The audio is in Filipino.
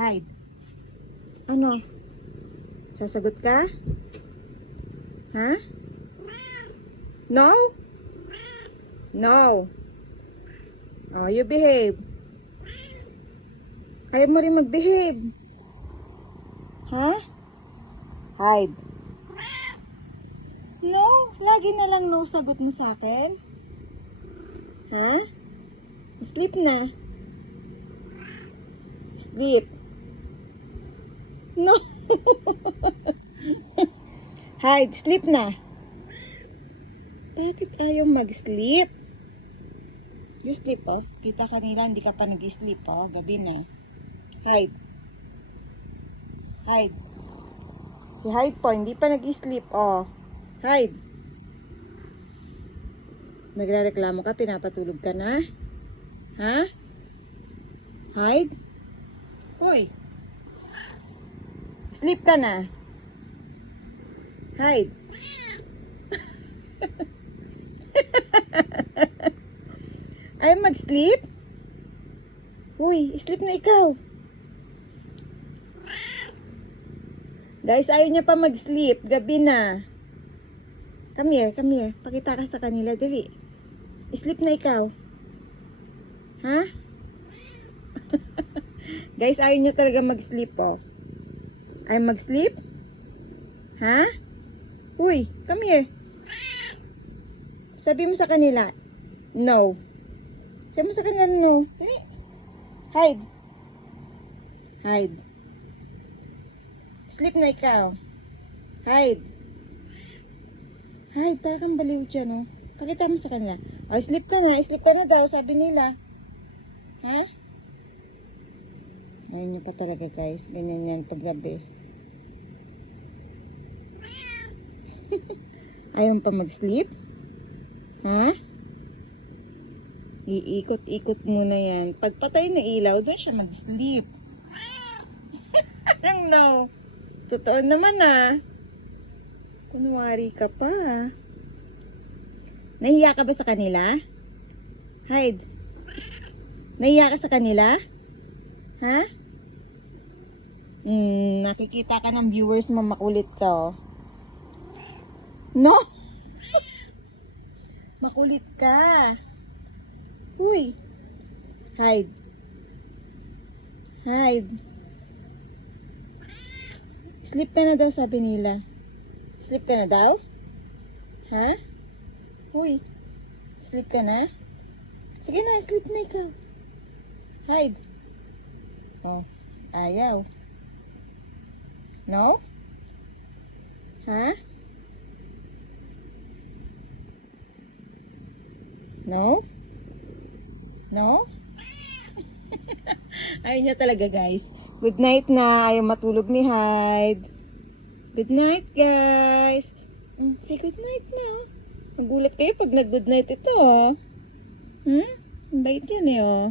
Hide. Ano? Sasagot ka? Ha? No? No. Oh, you behave. Ayaw mo rin mag-behave. Ha? Hide. No? Lagi na lang no sagot mo sa akin? Ha? Sleep na. Sleep. No. Hide. Sleep na. Bakit ayaw mag-sleep? You sleep, oh. Kita kanila, hindi ka pa nag-sleep, oh. Gabi na. Hide. Hide. Si Hide po, hindi pa nag-sleep, oh. Hide. Nagrereklamo ka, pinapatulog ka na? Ha? Hide? Uy. Sleep ka na. Hide. Ayaw mag-sleep? Uy, sleep na ikaw. Guys, ayaw niya pa mag-sleep. Gabi na. Come here, come here. Pakita ka sa kanila, dali. Sleep na ikaw. Ha? Guys, ayaw niya talaga mag-sleep, oh. Ayaw mag-sleep? Ha? Uy, come here. Sabi mo sa kanila, no. Sabi mo sa kanila, no. Dali. Hide. Hide. Sleep na ikaw. Hide. Hide, para kang baliw dyan, oh. Pakita mo sa kanila. Oh, sleep ka na daw, sabi nila. Ha? Ayun nyo pa talaga, guys. Ganyan yan paggabi. Ayaw pa mag-sleep? Ha? Iikot-ikot muna yan. Pagpatay na ilaw, doon siya mag-sleep. No. Totoo naman, ah. Kunwari ka pa. Nahiya ka ba sa kanila? Hide. Nahiya ka sa kanila? Ha? Nakikita ka ng viewers mo, makulit ka, oh. No? Makulit ka. Uy. Hide. Hide. Sleep ka na daw, sabi nila. Sleep ka na daw? Ha? Uy. Sleep ka na? Sige na, sleep na ikaw. Hide. Oh, ayaw. No? Ha? No? No? Ayaw niya talaga, guys. Good night na. Ayaw matulog ni Hyde. Good night, guys. Say good night na. Magulat kayo pag nag-good night ito, oh. Ang bait yan, eh, oh.